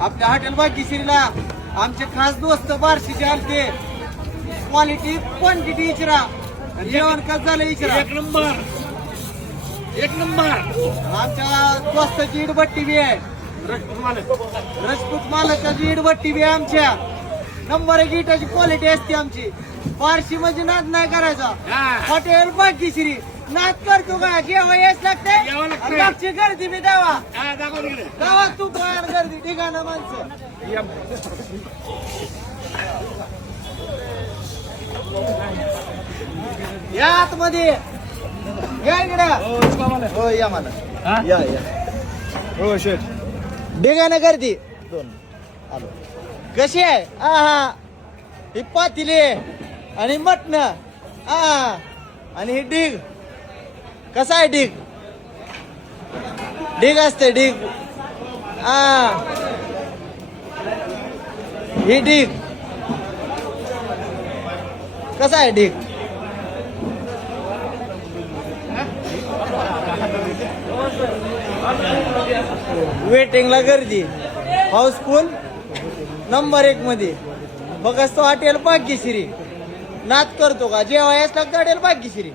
आपल्या हॉटेल भाग्यश्रीला आमचे खास दोस्त बार्शीचे आलते. क्वालिटी क्वांटिटी इचरा, जेवण कसं झालं इचरा. एक नंबर एक नंबर. आमच्या दोस्ताची इडभट्टी बी आहे. रजपूत मालकाची इडभट्टी बी आहे आमच्या. नंबर एक इटाची क्वालिटी असते आमची. बार्शी म्हणजे नाद नाही करायचा. हॉटेल भाग्यश्री नाद करतो का? जेव्हा यायच लागते यावं लागतंय. मागची गर्दी बी द्यावा. दाखव तिकडे. गावात तू बाहेर गर्दी ठिकाणं माणसं. या आतमध्ये या इकडे. हो या मला या या. हो शेठ. ढिगाणं गर्दी. दोन आलो. कशी आहे? हा ही पातिले आणि मटण. हा आणि ही ढीग. कसा आहे ढीग? ढीग असते ढीग. हा ही ढीग. कसा आहे ढीग? वेटिंगला गर्दी. हाऊसफुल नंबर 1 मध्ये. बघस तो हॉटेल भाग्यश्री. नाद करतो का? जेव्हा याच लागतं हॉटेल भाग्यश्री.